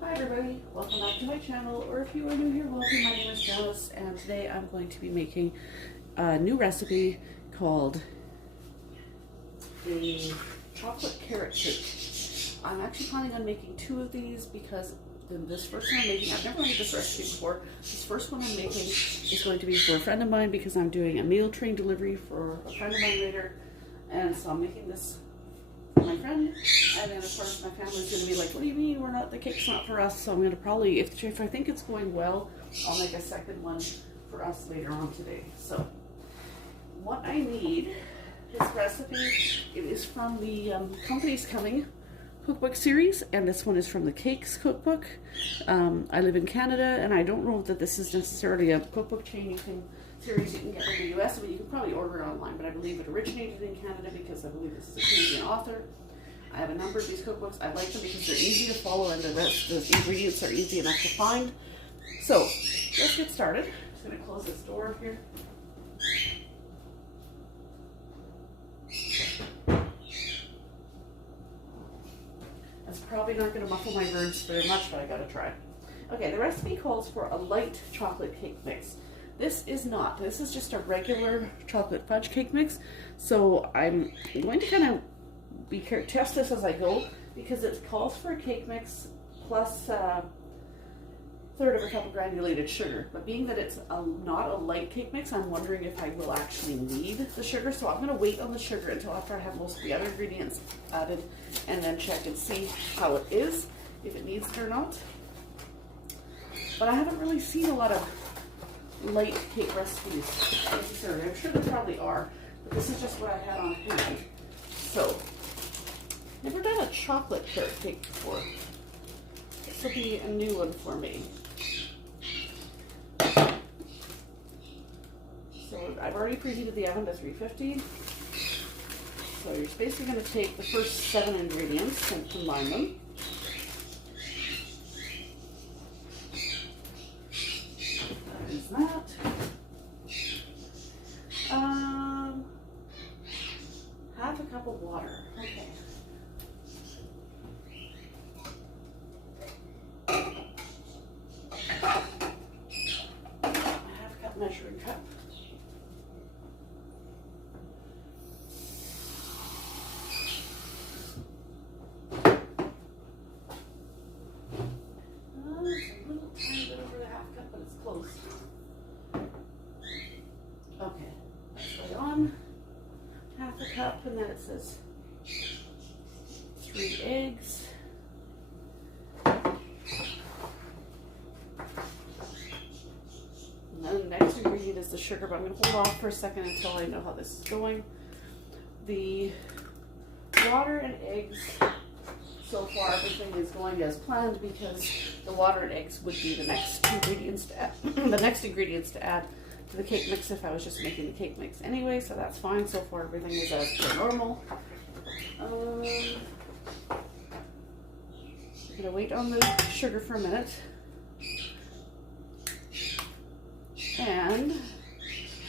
Hi everybody, welcome back to my channel, or if you are new here, welcome. My name is Janice, and today I'm going to be making a new recipe called a chocolate carrot cake. I'm actually planning on making two of these because this first one I'm making, I've never made this recipe before. This first one I'm making is going to be for a friend of mine because I'm doing a meal train delivery for a friend of mine later, and so I'm making this my friend, and then of course my family's going to be like, what do you mean the cake's not for us? So I'm going to probably, if I think it's going well, I'll make a second one for us later on today. So what I need, this recipe, it is from the Company's Coming cookbook series, and this one is from the Cakes cookbook. I live in Canada, and I don't know that this is necessarily a cookbook chain series you can get in the US. I mean, you can probably order it online, but I believe it originated in Canada because I believe this is a Canadian author. I have a number of these cookbooks. I like them because they're easy to follow and the ingredients are easy enough to find. So let's get started. I'm just going to close this door here. That's probably not going to muffle my words very much, but I gotta try. Okay, the recipe calls for a light chocolate cake mix. This is not. This is just a regular chocolate fudge cake mix. So I'm going to kind of test this as I go because it calls for a cake mix plus a third of a cup of granulated sugar. But being that it's not a light cake mix, I'm wondering if I will actually need the sugar. So I'm going to wait on the sugar until after I have most of the other ingredients added and then check and see how it is, if it needs it or not. But I haven't really seen a lot of light cake recipes necessarily. I'm sure there probably are, but this is just what I had on hand. So, never done a chocolate carrot cake before. This will be a new one for me. So I've already preheated the oven to 350. So you're basically going to take the first 7 ingredients and combine them. That. Half a cup of water. Okay. A half cup measuring cup. It's a little tiny bit over the half cup, but it's close. Okay, that's right on. Half a cup, and then it says 3 eggs. And then the next ingredient is the sugar, but I'm going to hold off for a second until I know how this is going. The water and eggs, so far everything is going as planned because the water and eggs would be the next ingredients to add, the next ingredients to add to the cake mix if I was just making the cake mix anyway, so that's fine. So far everything is as per normal. I'm gonna wait on the sugar for a minute, and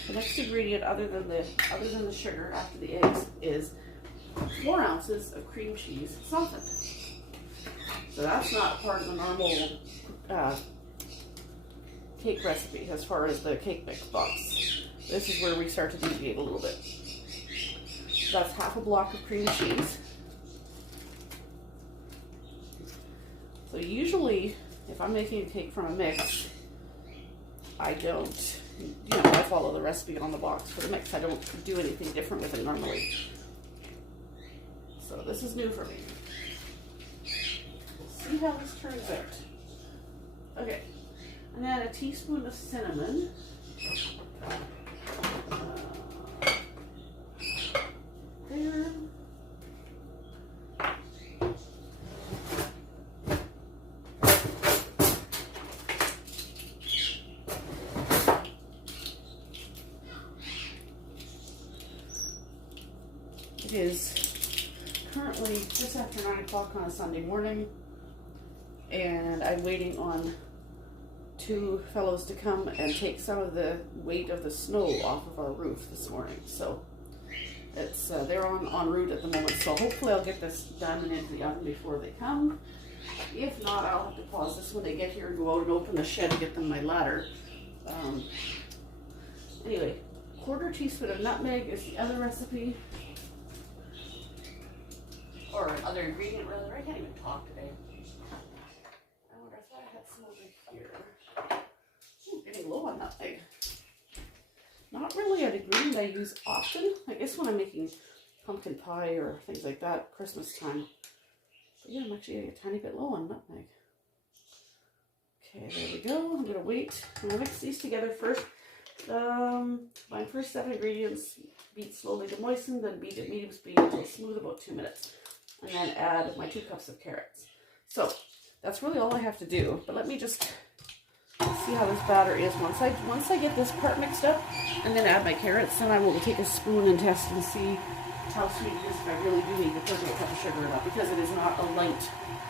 the next ingredient other than the sugar after the eggs is 4 ounces of cream cheese softened. So that's not part of the normal cake recipe as far as the cake mix box. This is where we start to deviate a little bit. So that's half a block of cream cheese. So usually, if I'm making a cake from a mix, I don't, I follow the recipe on the box for the mix. I don't do anything different with it normally. So this is new for me. We'll see how this turns out. Okay. And then a teaspoon of cinnamon. There. It is currently just after 9 o'clock on a Sunday morning, and I'm waiting on 2 fellows to come and take some of the weight of the snow off of our roof this morning. So it's they're en route at the moment, so hopefully I'll get this done and into the oven before they come. If not, I'll have to pause this when they get here and go out and open the shed and get them my ladder. Anyway, 1/4 teaspoon of nutmeg is the other recipe. Or another ingredient, rather. I can't even talk today. I wonder, I thought I had some over here. Ooh, getting low on nutmeg. Not really an ingredient I use often. I guess when I'm making pumpkin pie or things like that, Christmas time. But yeah, I'm actually getting a tiny bit low on nutmeg. Okay, there we go. I'm gonna wait. I'm gonna mix these together first. My first 7 ingredients, beat slowly to moisten, then beat at medium speed until smooth, about 2 minutes. And then add my 2 cups of carrots. So that's really all I have to do. But let me just see how this batter is once I get this part mixed up, and then add my carrots. Then I will take a spoon and test and see how sweet it is if I really do need to put a cup of sugar in it, because it is not a light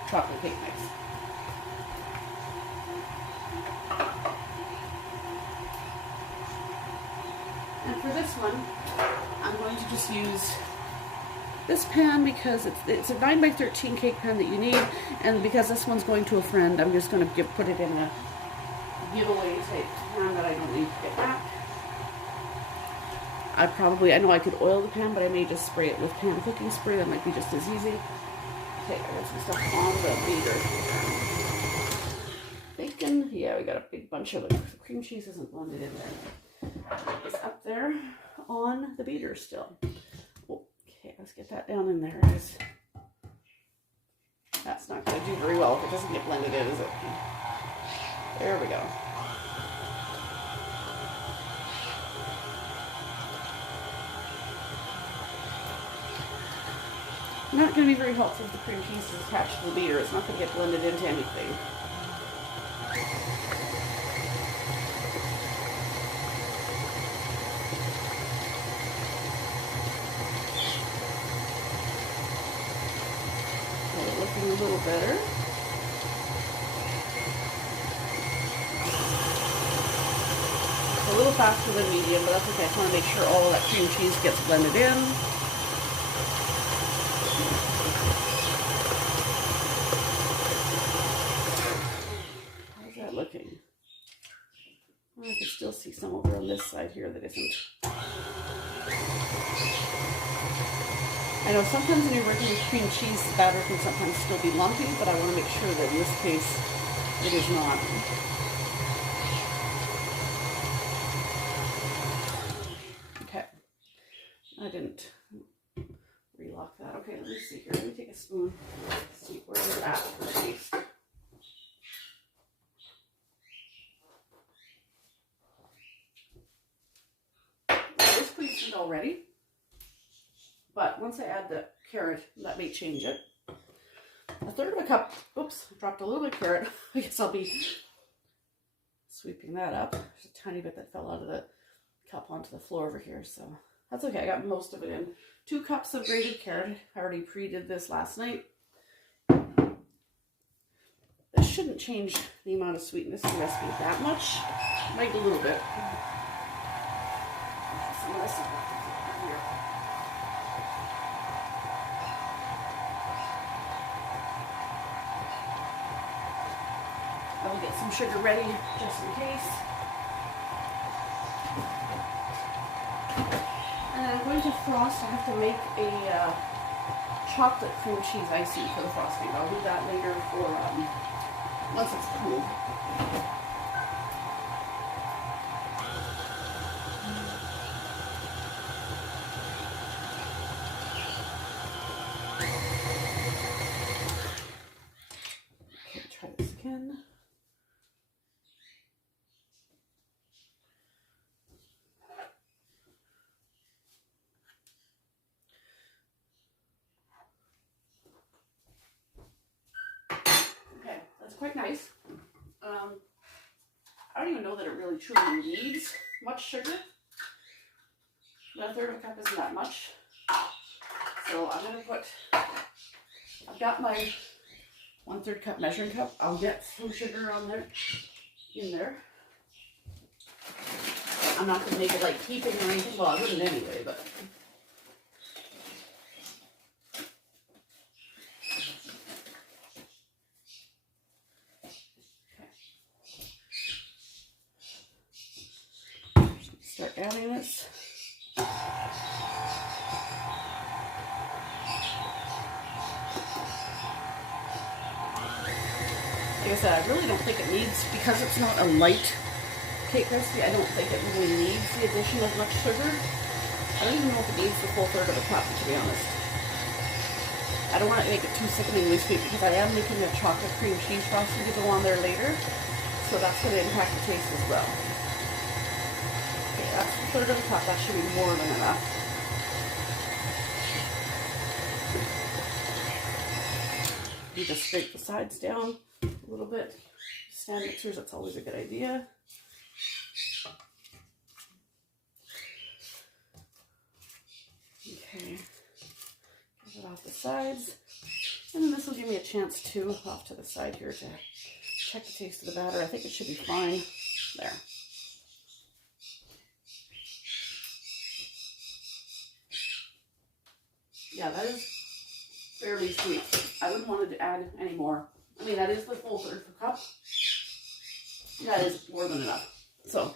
chocolate cake mix. And for this one, I'm going to just use this pan because it's a 9x13 cake pan that you need, and because this one's going to a friend, I'm just going to put it in a giveaway type pan that I don't need to get back. I know I could oil the pan, but I may just spray it with pan cooking spray. That might be just as easy. Okay, I got some stuff on the beater. Bacon, yeah, we got a big bunch of it. The cream cheese isn't blended in there. It's up there on the beater still. Okay, let's get that down in there. That's not going to do very well if it doesn't get blended in, is it? There we go. Not going to be very helpful if the cream cheese is attached to the beater. It's not going to get blended into anything. Looking a little better. A little faster than medium, but that's okay. I just want to make sure all of that cream cheese gets blended in. How's that looking? Oh, I can still see some over on this side here that isn't. I know sometimes when you're working with cream cheese, the batter can sometimes still be lumpy, but I want to make sure that in this case it is not. Okay. I didn't relock that. Okay, let me see here. Let me take a spoon. See where we're at for taste. It is pretty sweet already. But once I add the carrot, that may change it. 1/3 of a cup. Oops, I dropped a little bit of carrot. I guess I'll be sweeping that up. There's a tiny bit that fell out of the cup onto the floor over here, so that's okay. I got most of it in. 2 cups of grated carrot. I already pre-did this last night. This shouldn't change the amount of sweetness in the recipe that much. Might a little bit. Some of this is here. I will get some sugar ready just in case. And I'm going to frost. I have to make a chocolate cream cheese icing for the frosting. I'll do that later for once it's cool. Okay, try this again. Quite nice. I don't even know that it really truly needs much sugar. 1/3 of a cup isn't that much. So I'm going to put, I've got my 1/3 cup measuring cup. I'll get some sugar on there, in there. I'm not going to make it like heaping or anything. Well, I wouldn't anyway, but. adding this. Like I said, I really don't think it needs, because it's not a light cake recipe, I don't think it really needs the addition of much sugar. I don't even know if it needs the full third of a cup, to be honest. I don't want to make it too sickeningly sweet because I am making a chocolate cream cheese frosting to go on there later. So that's going to impact the taste as well. Okay, that's the third of a cup. That should be more than enough. You just scrape the sides down a little bit. Stand mixers, that's always a good idea. Okay, get it off the sides. And then this will give me a chance to, off to the side here, to check the taste of the batter. I think it should be fine. There. Yeah, that is fairly sweet. I wouldn't want to add any more. I mean, that is the full third of a cup. That is more than enough. So,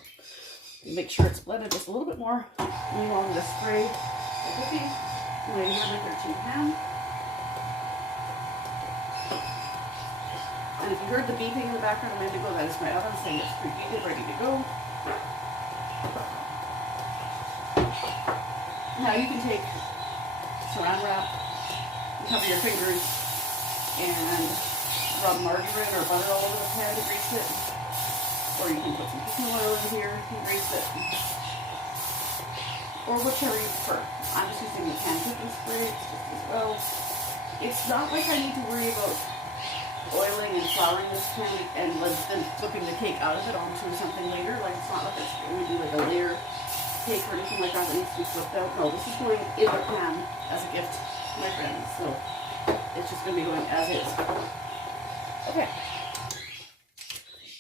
make sure it's blended just a little bit more. And you want to spray the cookie. And I have my 13 pan. And if you heard the beeping in the background a minute ago, that is my oven saying it's preheated, ready to go. Now you can take saran wrap and cover your fingers and rub margarine or butter all over the pan to grease it. Or you can put some cooking oil in here and grease it. Or whichever you prefer. I'm just using the pan cooking spray just as well. It's not like I need to worry about oiling and flouring this pan and then flipping the cake out of it onto something later. Like, it's not like it's going to do like a layer cake or anything like that that needs to be flipped out. No, this is going in the pan as a gift to my friends. So it's just going to be going as is. Okay.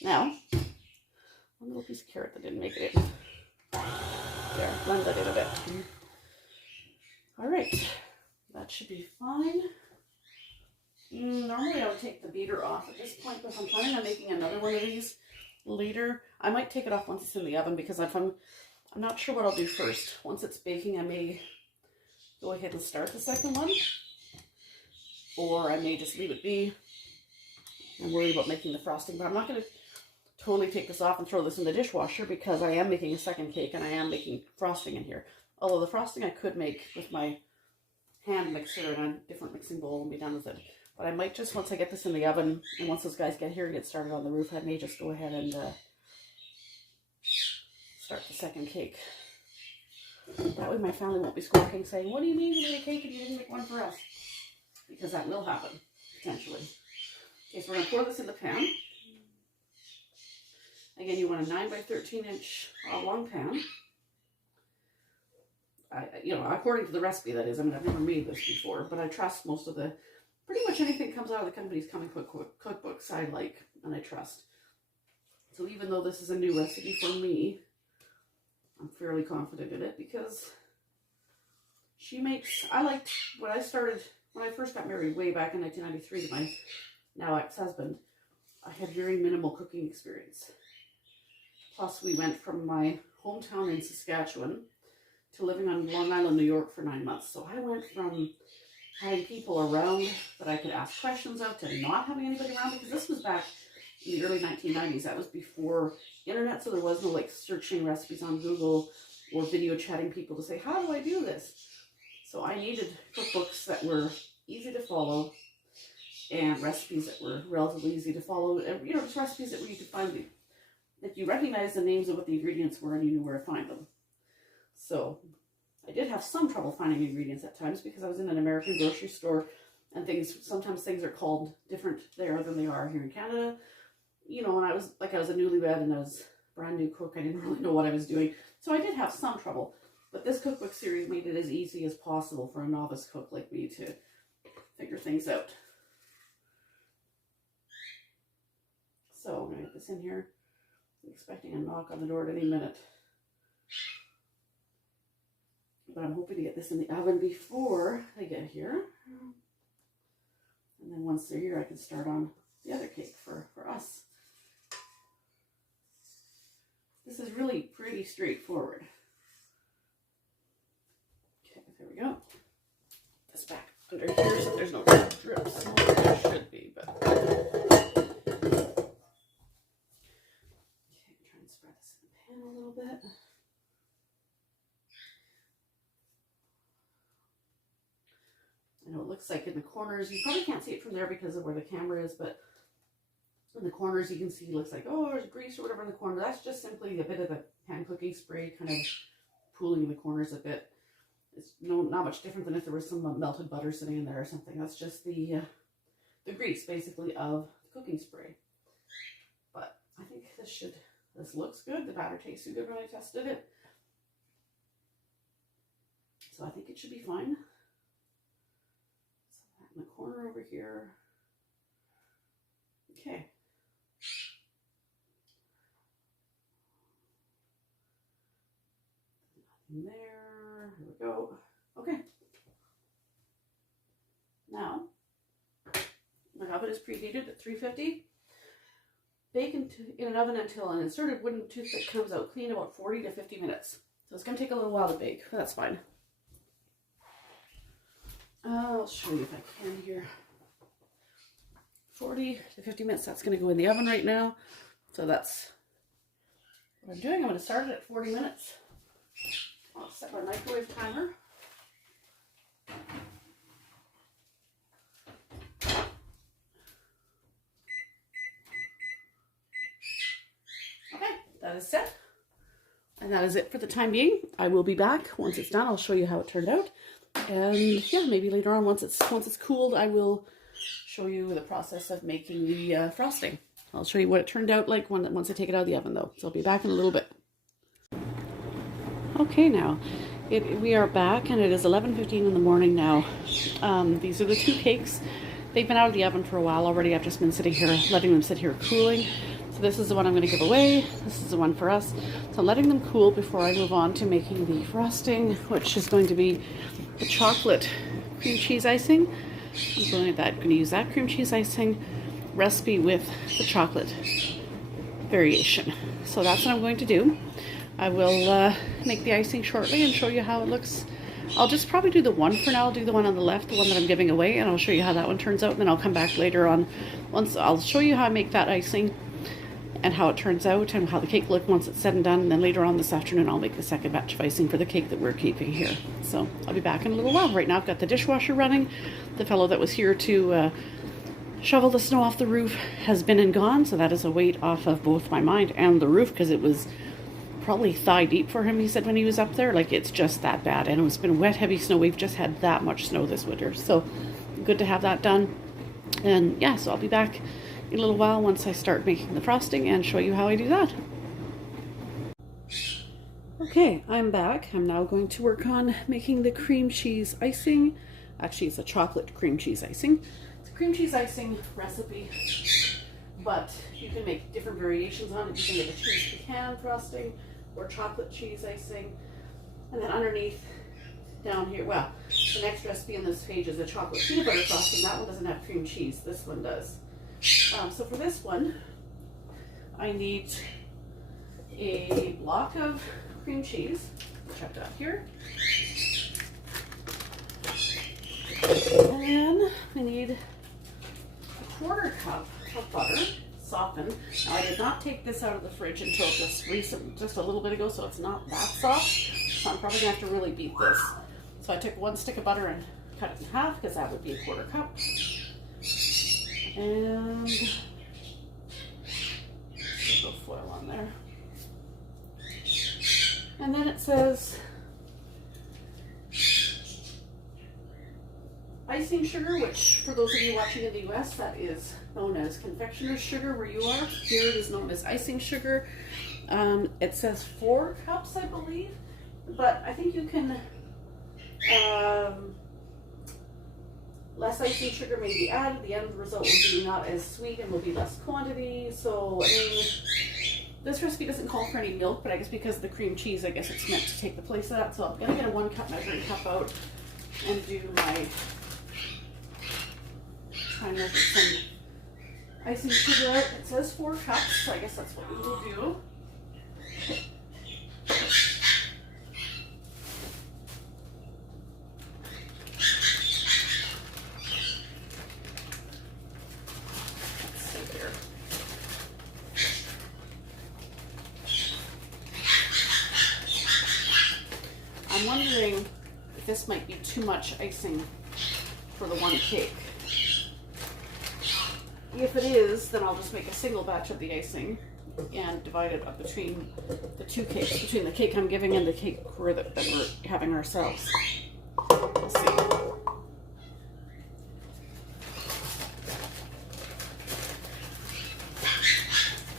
Now, one little piece of carrot that didn't make it in. There, blend that in a bit. All right, that should be fine. Normally I would take the beater off at this point, but if I'm planning on making another one of these later, I might take it off once it's in the oven, because I'm not sure what I'll do first. Once it's baking, I may go ahead and start the second one, or I may just leave it be and worry about making the frosting. But I'm not going to totally take this off and throw this in the dishwasher, because I am making a second cake and I am making frosting in here. Although the frosting I could make with my hand mixer in a different mixing bowl and be done with it. But I might just, once I get this in the oven, and once those guys get here and get started on the roof, I may just go ahead and start the second cake. That way my family won't be squawking saying, "What do you mean you made a cake and you didn't make one for us?" Because that will happen, potentially. Okay, so we're going to pour this in the pan. Again, you want a 9 by 13 inch oblong pan. You know, according to the recipe, that is. I mean, I've never made this before, but I trust most of the, pretty much anything that comes out of the company's comic book cookbooks I like and I trust. So even though this is a new recipe for me, I'm fairly confident in it, because she makes, I liked, when I first got married way back in 1993 to my now ex-husband, I had very minimal cooking experience. Plus we went from my hometown in Saskatchewan to living on Long Island, New York for 9 months. So I went from having people around that I could ask questions of to not having anybody around, because this was back in the early 1990s. That was before internet, so there was no like searching recipes on Google or video chatting people to say, "How do I do this?" So I needed cookbooks that were easy to follow and recipes that were relatively easy to follow. And, you know, just recipes that where you could find that you recognize the names of what the ingredients were and you knew where to find them. So I did have some trouble finding ingredients at times, because I was in an American grocery store, and sometimes things are called different there than they are here in Canada. You know, and I was a newlywed and I was a brand new cook. I didn't really know what I was doing. So I did have some trouble. But this cookbook series made it as easy as possible for a novice cook like me to figure things out. So I'm going to get this in here. I'm expecting a knock on the door at any minute. But I'm hoping to get this in the oven before they get here. And then once they're here, I can start on the other cake for us. This is really pretty straightforward. we go. This back under here so there's no drips. Well, there should be, but. Okay, try and spread this in the pan a little bit. I know it looks like in the corners, you probably can't see it from there because of where the camera is, but in the corners you can see it looks like, oh, there's grease or whatever in the corner. That's just simply a bit of the pan cooking spray kind of pooling in the corners a bit. It's not much different than if there was some melted butter sitting in there or something. That's just the grease basically of the cooking spray. But I think this looks good. The batter tasted good when I tested it. So I think it should be fine. So that in the corner over here. Okay. Nothing there. Here we go. Okay. Now, my oven is preheated at 350. Bake in an oven until an inserted wooden toothpick comes out clean, about 40 to 50 minutes. So it's going to take a little while to bake, but that's fine. I'll show you if I can here. 40 to 50 minutes, that's going to go in the oven right now. So that's what I'm doing. I'm going to start it at 40 minutes. I'll set my microwave timer. Okay, that is set. And that is it for the time being. I will be back once it's done. I'll show you how it turned out. And yeah, maybe later on, once it's cooled, I will show you the process of making the frosting. I'll show you what it turned out like once I take it out of the oven though. So I'll be back in a little bit. Okay, now we are back and it is 11:15 in the morning now. These are the two cakes. They've been out of the oven for a while already. I've just been sitting here, letting them sit here cooling. So this is the one I'm going to give away. This is the one for us. So I'm letting them cool before I move on to making the frosting, which is going to be the chocolate cream cheese icing. I'm going to use that cream cheese icing recipe with the chocolate variation. So that's what I'm going to do. I will make the icing shortly and show you how it looks. I'll just probably do the one for now. I'll do the one on the left, the one that I'm giving away, and I'll show you how that one turns out. And then I'll come back later on. I'll show you how I make that icing and how it turns out and how the cake looks once it's said and done. And then later on this afternoon, I'll make the second batch of icing for the cake that we're keeping here. So I'll be back in a little while. Right now I've got the dishwasher running. The fellow that was here to shovel the snow off the roof has been and gone. So that is a weight off of both my mind and the roof because it was probably thigh deep for him, he said, when he was up there. Like, it's just that bad. And it's been wet, heavy snow. We've just had that much snow this winter. So good to have that done. And yeah, so I'll be back in a little while once I start making the frosting and show you how I do that. Okay, I'm back. I'm now going to work on making the cream cheese icing. Actually, it's a chocolate cream cheese icing. It's a cream cheese icing recipe, but you can make different variations on it. You can make a cheese pecan frosting or chocolate cheese icing. And then underneath down here, well, the next recipe in this page is a chocolate peanut butter frosting. That one doesn't have cream cheese. This one does. So for this one, I need a block of cream cheese, which I've got here. And I need a 1/4 cup of butter, softened. Now I did not take this out of the fridge until just a little bit ago, so it's not that soft. So I'm probably gonna have to really beat this. So I took 1 stick of butter and cut it in half because that would be a 1/4 cup. And a little foil on there. And then it says icing sugar, which for those of you watching in the US, that is known as confectioner's sugar where you are. Here it is known as icing sugar. It says 4 cups, I believe, but I think you can, less icing sugar may be added. The end result will be not as sweet and will be less quantity. So, I mean, this recipe doesn't call for any milk, but I guess because of the cream cheese, I guess it's meant to take the place of that. So I'm gonna get a 1 cup measuring cup out and do my, try and measure some icing sugar out. It says 4 cups, so I guess that's what we will do. this might be too much icing for the one cake. If it is, then I'll just make a single batch of the icing and divide it up between the two cakes, between the cake I'm giving and the cake that we're having ourselves. We'll see.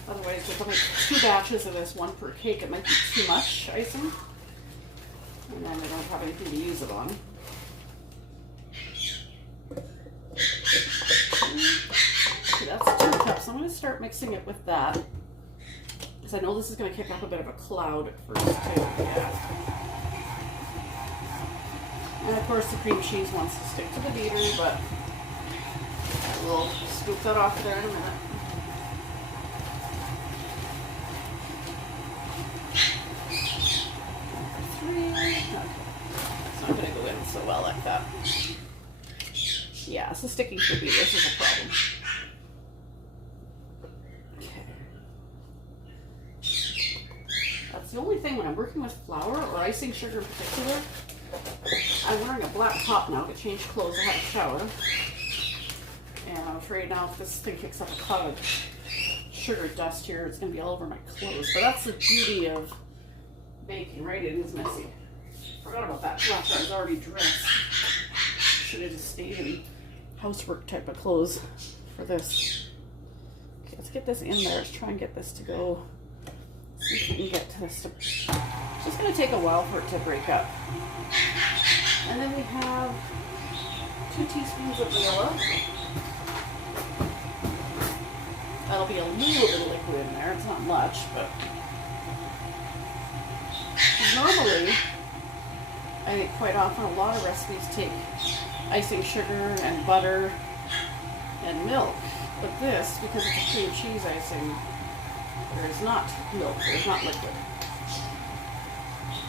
Otherwise, if I make 2 batches of this, 1 per cake, it might be too much icing. And then I don't have anything to use it on. Okay, that's 2 cups. I'm going to start mixing it with that. Because I know this is going to kick up a bit of a cloud at first, too. Yeah. And of course, the cream cheese wants to stick to the beater, but I will scoop that off there in a minute. So well like that. Yeah, so sticking to the beater, this is a problem. Okay. That's the only thing when I'm working with flour or icing sugar in particular. I'm wearing a black top now to change clothes. I had a shower. And I'm afraid now if this thing kicks up a cloud of sugar dust here, it's going to be all over my clothes. But that's the beauty of baking, right? It is messy. Forgot about that. After I was already dressed. Should have just stayed in housework type of clothes for this. Okay, let's get this in there. Let's try and get this to go. See if we can get to this. It's just going to take a while for it to break up. And then we have 2 teaspoons of vanilla. That'll be a little bit of liquid in there. It's not much, but normally, I think quite often a lot of recipes take icing sugar and butter and milk. But this, because it's a cream cheese icing, there is not milk, there's not liquid.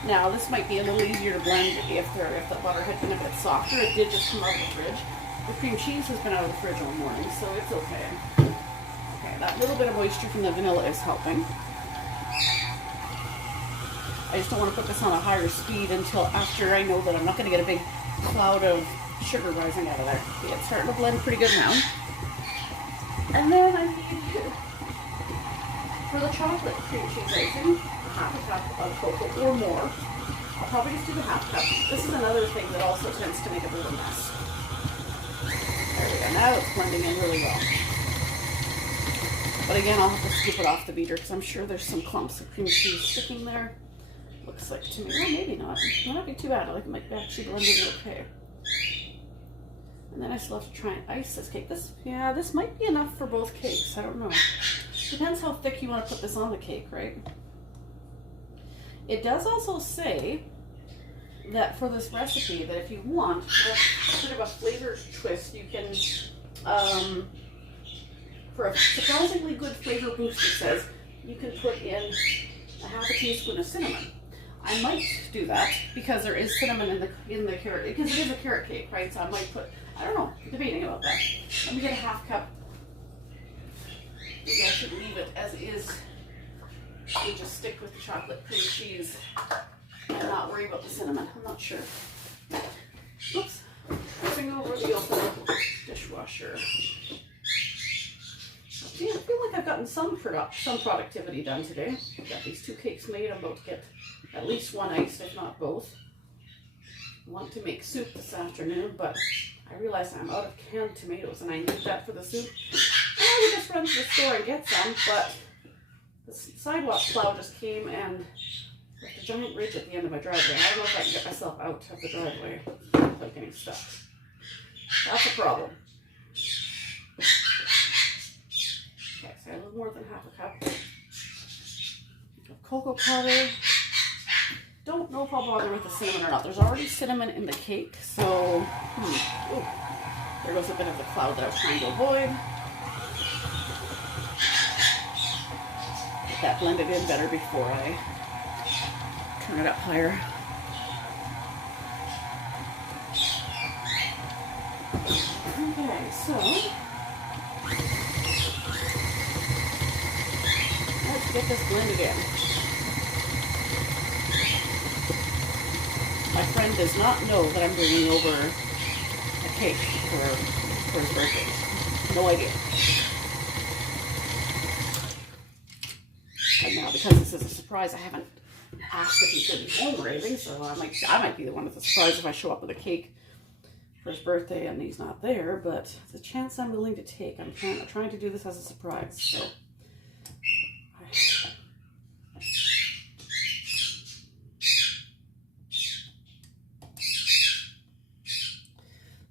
Now, this might be a little easier to blend if the butter had been a bit softer. It did just come out of the fridge. The cream cheese has been out of the fridge all morning, so it's okay. Okay, that little bit of moisture from the vanilla is helping. I just don't want to put this on a higher speed until after I know that I'm not going to get a big cloud of sugar rising out of there. Okay, it's starting to blend pretty good now. And then I need, for the chocolate cream cheese icing, half a cup of cocoa or more. I'll probably just do the half cup. This is another thing that also tends to make a bit of a mess. There we go. Now it's blending in really well. But again, I'll have to scoop it off the beater because I'm sure there's some clumps of cream cheese sticking there. Looks like to me. Well, maybe not. It might not be too bad. I like it might actually blend in okay. And then I still have to try and ice this cake. This might be enough for both cakes. I don't know. Depends how thick you want to put this on the cake, right? It does also say that for this recipe, that if you want a bit of a flavor twist, you can, for a surprisingly good flavor boost, it says, you can put in a half a teaspoon of cinnamon. I might do that because there is cinnamon in the carrot, because it is a carrot cake, right? So I might put, I don't know, debating about that. Let me get a half cup. Maybe I should leave it as is and just stick with the chocolate cream cheese and not worry about the cinnamon. I'm not sure. Oops. Tripping over the open dishwasher. See, I feel like I've gotten some productivity done today. I've got these 2 cakes made. I'm about to get at least 1 iced, if not both. I want to make soup this afternoon, but I realized I'm out of canned tomatoes and I need that for the soup. And I would just run to the store and get some, but the sidewalk plow just came and left a giant ridge at the end of my driveway. I don't know if I can get myself out of the driveway without getting stuck. That's a problem. Okay, so a little more than half a cup of cocoa powder. Don't know if I'll bother with the cinnamon or not. There's already cinnamon in the cake, so ooh, there goes a bit of the cloud that I was trying to avoid. Get that blended in better before I turn it up higher. Okay, so let's get this blended in. My friend does not know that I'm bringing over a cake for his birthday. No idea. And now, because this is a surprise, I haven't asked if he's going to be home or anything, so I might be the one with the surprise if I show up with a cake for his birthday and he's not there, but it's a chance I'm willing to take. I'm trying to do this as a surprise, so.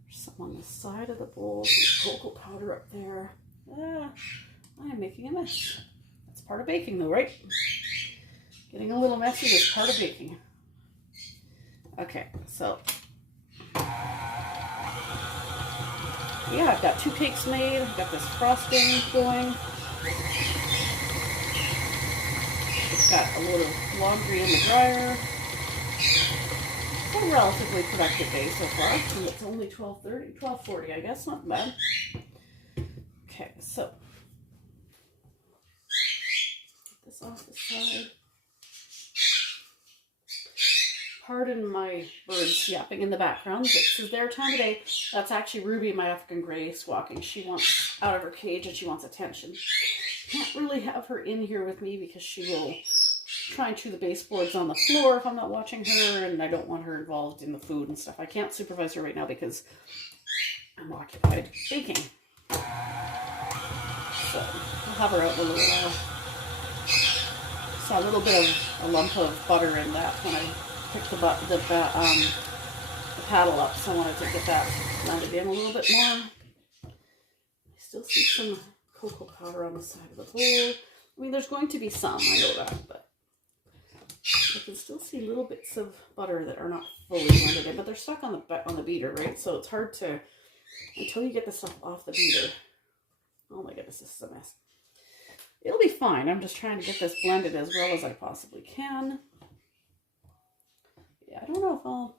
There's some on the side of the bowl, some cocoa powder up there. I am making a mess. That's part of baking though, right? Getting a little messy is part of baking. Okay, so yeah, I've got 2 cakes made. I've got this frosting going. It's got a little laundry in the dryer. It's a relatively productive day so far. And it's only 12:40, I guess. Not bad. Okay, so get this off the side. Pardon my birds yapping in the background. This is their time of day. That's actually Ruby, my African Grey, squawking. She wants out of her cage and she wants attention. Can't really have her in here with me because she will try and chew the baseboards on the floor if I'm not watching her, and I don't want her involved in the food and stuff. I can't supervise her right now because I'm occupied baking. So I'll have her out in a little while. Saw a little bit of a lump of butter in that when I picked the paddle up, so I wanted to get that blended in a little bit more. I still see some cocoa powder on the side of the bowl. I mean, there's going to be some, I know that, but I can still see little bits of butter that are not fully blended in, but they're stuck on the beater, right? So it's hard to, until you get the stuff off the beater. Oh my goodness, this is a mess. It'll be fine. I'm just trying to get this blended as well as I possibly can. Yeah, I don't know if I'll...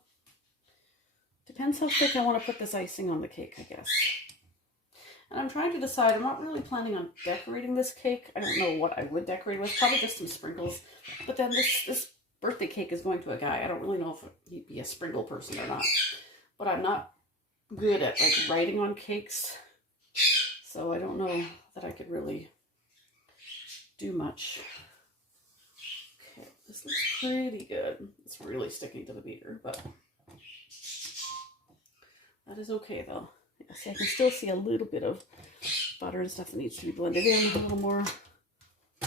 Depends how thick I want to put this icing on the cake, I guess. And I'm trying to decide. I'm not really planning on decorating this cake. I don't know what I would decorate with. Probably just some sprinkles. But then this birthday cake is going to a guy. I don't really know if he'd be a sprinkle person or not. But I'm not good at like writing on cakes. So I don't know that I could really do much. Okay, this looks pretty good. It's really sticking to the beater, but that is okay though. Yeah, see, I can still see a little bit of butter and stuff that needs to be blended in a little more.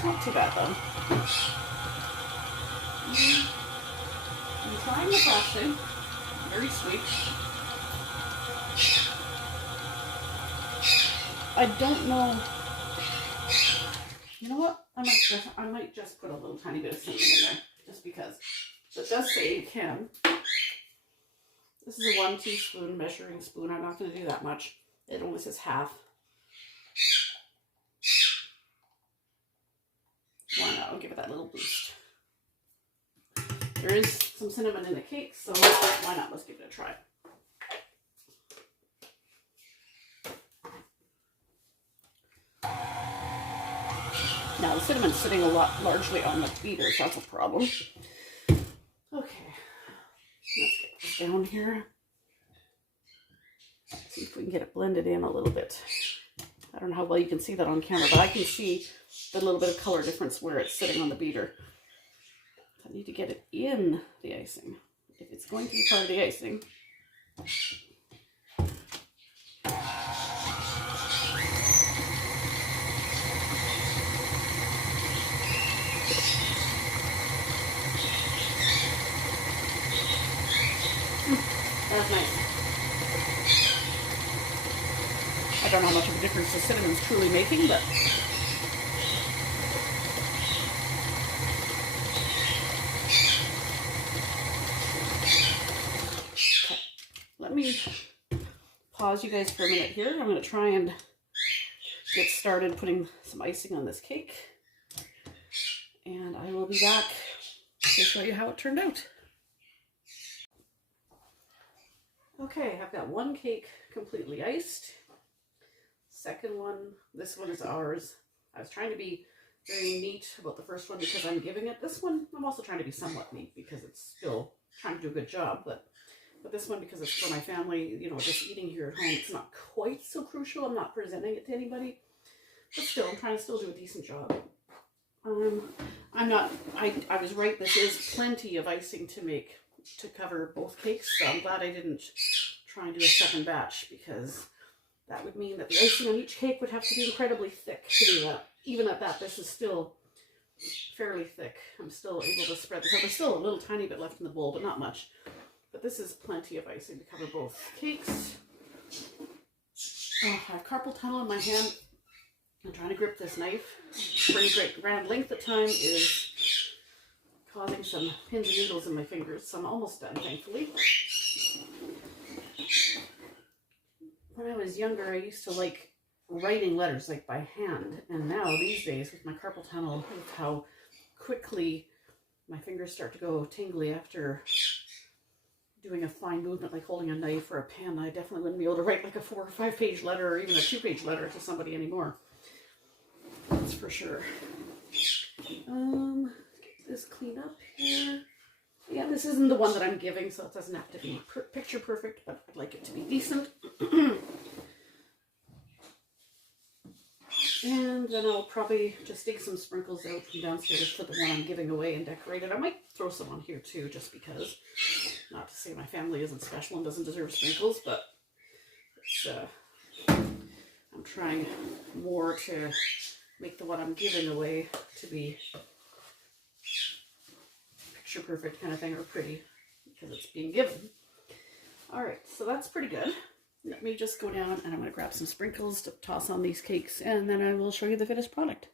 Not too bad though. I'm trying the frosting. Very sweet. I don't know. You know what? I might just put a little tiny bit of cinnamon in there, just because. It does say you can. This is a 1 teaspoon measuring spoon. I'm not going to do that much. It only says half. Why not? I'll give it that little boost. There is some cinnamon in the cake, so why not? Let's give it a try. Now the cinnamon's sitting largely on the beater, so that's a problem. Okay, let's get this down here. See if we can get it blended in a little bit. I don't know how well you can see that on camera, but I can see the little bit of color difference where it's sitting on the beater. I need to get it in the icing. If it's going to be part of the icing. That's nice. I don't know how much of a difference the cinnamon's truly making, but okay. Let me pause you guys for a minute here. I'm going to try and get started putting some icing on this cake, and I will be back to show you how it turned out. Okay, I've got one cake completely iced. Second one, this one is ours. I was trying to be very neat about the first one because I'm giving it. This one, I'm also trying to be somewhat neat because it's still trying to do a good job. But this one, because it's for my family, you know, just eating here at home, it's not quite so crucial. I'm not presenting it to anybody, but still, I'm trying to still do a decent job. I was right, this is plenty of icing to make, to cover both cakes, so I'm glad I didn't try and do a second batch, because that would mean that the icing on each cake would have to be incredibly thick to do that. Even at that, this is still fairly thick. I'm still able to spread this out. There's still a little tiny bit left in the bowl, but not much. But this is plenty of icing to cover both cakes. Oh, I have carpal tunnel in my hand. I'm trying to grip this knife. Pretty great round length at time is causing some pins and needles in my fingers, so I'm almost done, thankfully. When I was younger, I used to like writing letters like by hand, and now these days with my carpal tunnel, with how quickly my fingers start to go tingly after doing a fine movement like holding a knife or a pen, I definitely wouldn't be able to write like a 4 or 5 page letter or even a 2-page letter to somebody anymore. That's for sure. Get this cleaned up here. Yeah, this isn't the one that I'm giving, so it doesn't have to be picture perfect, but I'd like it to be decent. And then I'll probably just dig some sprinkles out from downstairs for the one I'm giving away and decorate it. I might throw some on here too, just because. Not to say my family isn't special and doesn't deserve sprinkles, but it's, I'm trying more to make the one I'm giving away to be picture perfect kind of thing, or pretty, because it's being given. Alright, so that's pretty good. Let me just go down and I'm going to grab some sprinkles to toss on these cakes, and then I will show you the finished product.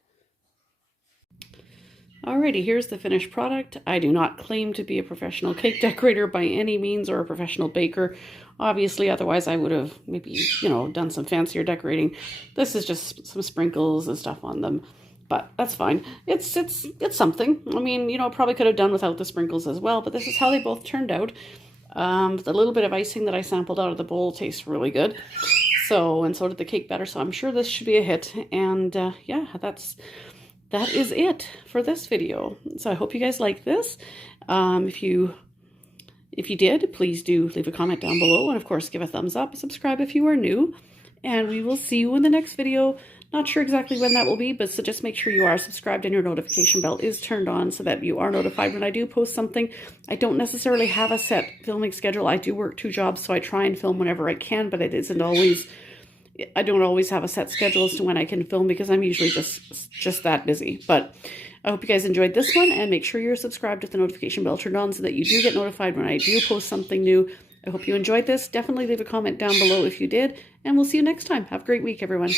Alrighty, here's the finished product. I do not claim to be a professional cake decorator by any means, or a professional baker. Obviously, otherwise I would have maybe, you know, done some fancier decorating. This is just some sprinkles and stuff on them, but that's fine. It's something. I mean, you know, probably could have done without the sprinkles as well, but this is how they both turned out. The little bit of icing that I sampled out of the bowl tastes really good. And so did the cake batter, so I'm sure this should be a hit. And yeah, that is it for this video. So I hope you guys like this. If you did, please do leave a comment down below, and of course give a thumbs up, subscribe if you are new, and we will see you in the next video. Not sure exactly when that will be, but so just make sure you are subscribed and your notification bell is turned on so that you are notified when I do post something. I don't necessarily have a set filming schedule. I do work 2 jobs, so I try and film whenever I can, but I don't always have a set schedule as to when I can film, because I'm usually just that busy. But I hope you guys enjoyed this one, and make sure you're subscribed with the notification bell turned on so that you do get notified when I do post something new. I hope you enjoyed this. Definitely leave a comment down below if you did, and we'll see you next time. Have a great week, everyone.